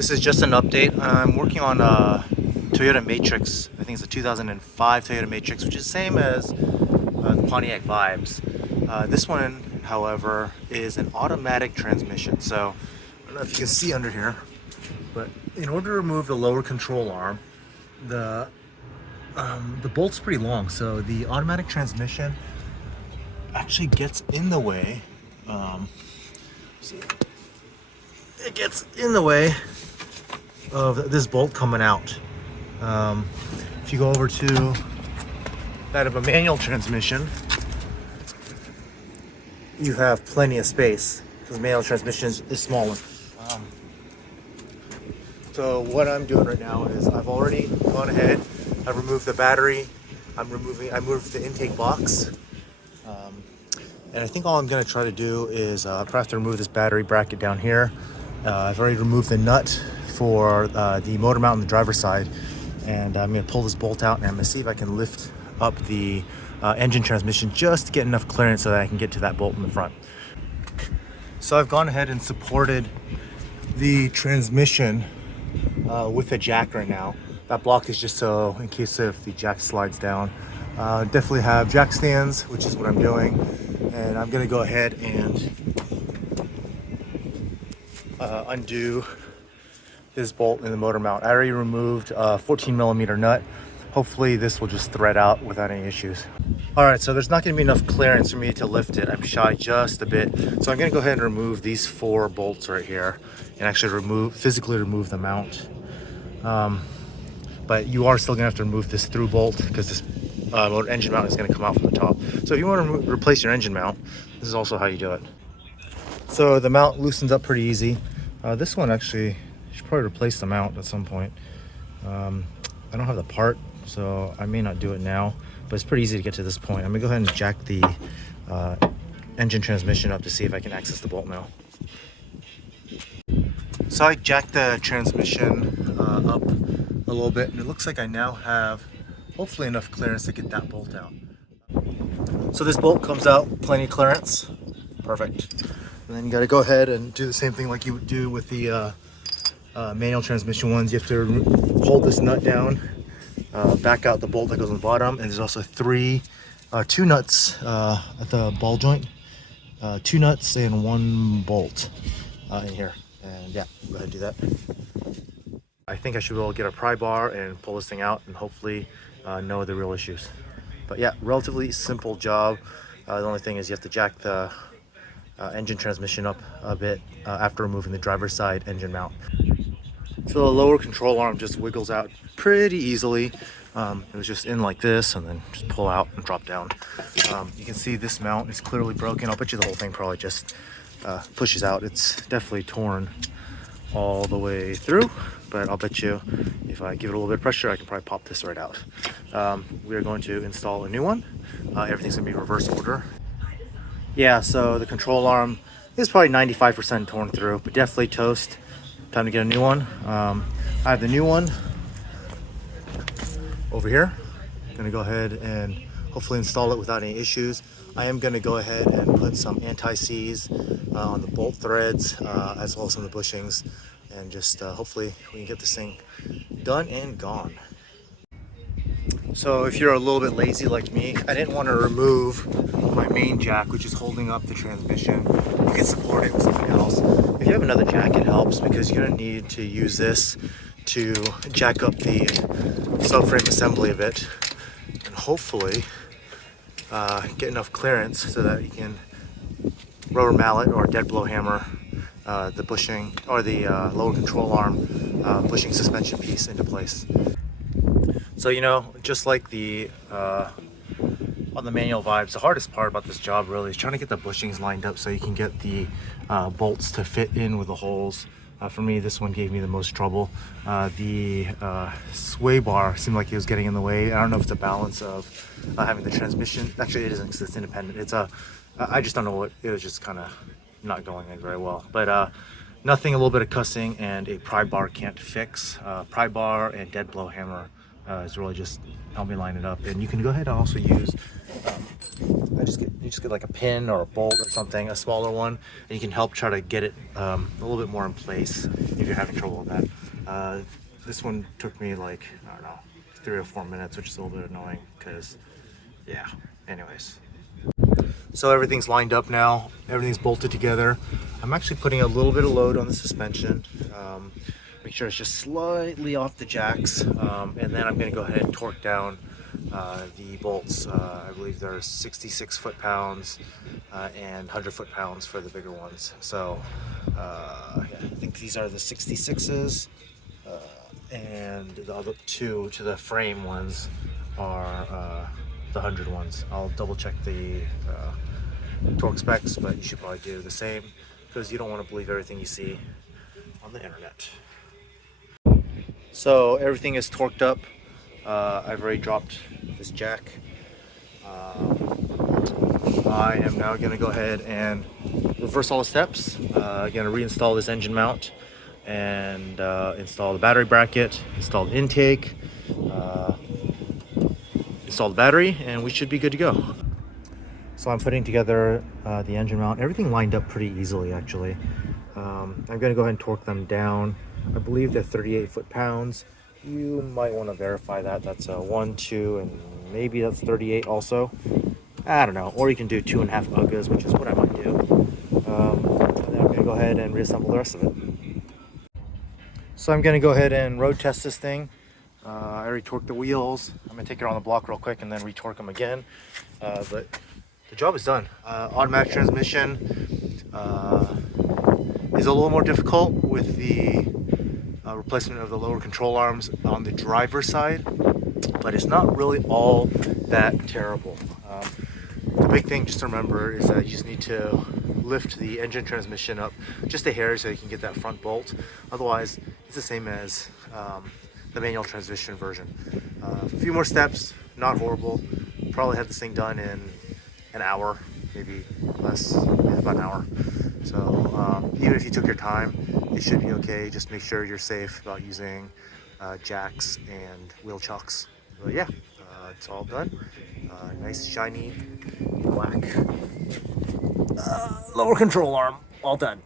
This is just an update. I'm working on a Toyota Matrix. I think it's a 2005 Toyota Matrix, which is the same as the Pontiac Vibes. This one, however, is an automatic transmission. So I don't know if you can see under here, but in order to remove the lower control arm, the bolt's pretty long, so the automatic transmission actually gets in the way. It gets in the way of this bolt coming out. If you go over to that of a manual transmission, you have plenty of space because manual transmission is smaller. So what I'm doing right now is I've already gone ahead, I've removed the battery, I moved the intake box, and I think all I'm going to try to do is probably have to remove this battery bracket down here. I've already removed the nut for the motor mount on the driver's side, and I'm going to pull this bolt out and I'm going to see if I can lift up the engine transmission just to get enough clearance so that I can get to that bolt in the front. So I've gone ahead and supported the transmission with a jack right now. That block is just so in case if the jack slides down. Definitely have jack stands, which is what I'm doing, and I'm going to go ahead and undo this bolt in the motor mount. I already removed a 14mm nut. Hopefully this will just thread out without any issues. All right, so there's not going to be enough clearance for me to lift it. I'm shy just a bit, so I'm going to go ahead and remove these 4 bolts right here and actually physically remove the mount. But you are still going to have to remove this through bolt because this engine mount is going to come out from the top. So if you want to replace your engine mount, this is also how you do it. So the mount loosens up pretty easy. This one actually, you should probably replace the mount at some point. I don't have the part, so I may not do it now, but it's pretty easy to get to this point. I'm gonna go ahead and jack the engine transmission up to see if I can access the bolt now. So I jacked the transmission up a little bit, and it looks like I now have hopefully enough clearance to get that bolt out. So this bolt comes out, plenty of clearance, perfect. And then you got to go ahead and do the same thing like you would do with the manual transmission ones. You have to hold this nut down, back out the bolt that goes on the bottom, and there's also 2 nuts at the ball joint, 2 nuts and 1 bolt in here. And yeah, go ahead and do that. I think I should be able to get a pry bar and pull this thing out and hopefully no other real issues. But yeah, relatively simple job. The only thing is you have to jack the engine transmission up a bit after removing the driver's side engine mount. So the lower control arm just wiggles out pretty easily. It was just in like this and then just pull out and drop down. You can see this mount is clearly broken. I'll bet you the whole thing probably just pushes out. It's definitely torn all the way through, but I'll bet you if I give it a little bit of pressure, I can probably pop this right out. We are going to install a new one. Everything's gonna be reverse order. Yeah, so the control arm is probably 95% torn through, but definitely toast. Time to get a new one. I have the new one over here. I'm gonna go ahead and hopefully install it without any issues. I am gonna go ahead and put some anti-seize on the bolt threads as well as some of the bushings, and just hopefully we can get this thing done and gone. So if you're a little bit lazy like me, I didn't want to remove my main jack, which is holding up the transmission. You can support it with something else. If you have another jack, it helps because you're going to need to use this to jack up the subframe assembly a bit and hopefully get enough clearance so that you can rubber mallet or Deadblow hammer the bushing or the lower control arm bushing suspension piece into place. So, you know, just like the on the manual Vibes, the hardest part about this job really is trying to get the bushings lined up so you can get the bolts to fit in with the holes. For me, this one gave me the most trouble. The sway bar seemed like it was getting in the way. I don't know if it's a balance of having the transmission. Actually, it isn't because it's independent. It's I just don't know what, it was just kind of not going in very well. But nothing a little bit of cussing and a pry bar can't fix. Pry bar and Deadblow hammer is really just help me line it up. And you can go ahead and also use You just get like a pin or a bolt or something, a smaller one, and you can help try to get it a little bit more in place if you're having trouble with that. This one took me like, I don't know, 3 or 4 minutes, which is a little bit annoying because, yeah, anyways. So everything's lined up now, everything's bolted together. I'm actually putting a little bit of load on the suspension. Make sure it's just slightly off the jacks, and then I'm going to go ahead and torque down the bolts. I believe they're 66 foot-pounds and 100 foot-pounds for the bigger ones. So yeah, I think these are the 66s, and the other two to the frame ones are the 100 ones. I'll double check the torque specs, but you should probably do the same because you don't want to believe everything you see on the internet. So everything is torqued up. I've already dropped this jack. I am now going to go ahead and reverse all the steps. I'm going to reinstall this engine mount and install the battery bracket, install the intake, install the battery, and we should be good to go. So I'm putting together the engine mount. Everything lined up pretty easily, actually. I'm going to go ahead and torque them down. I believe they're 38 foot-pounds. You might want to verify that. That's a 1, 2, and maybe that's 38 also. I don't know. Or you can do 2.5 UGGs, which is what I might do. And then I'm going to go ahead and reassemble the rest of it. So I'm going to go ahead and road test this thing. I already torqued the wheels. I'm going to take it on the block real quick and then retorque them again. But the job is done. Automatic transmission is a little more difficult with the replacement of the lower control arms on the driver's side, but it's not really all that terrible. The big thing just to remember is that you just need to lift the engine transmission up just a hair so you can get that front bolt. Otherwise, it's the same as the manual transmission version. A few more steps, not horrible. Probably had this thing done in an hour, maybe less, about an hour. So even if you took your time, it should be okay. Just make sure you're safe about using jacks and wheel chucks. But yeah, it's all done. Nice shiny black lower control arm, all done.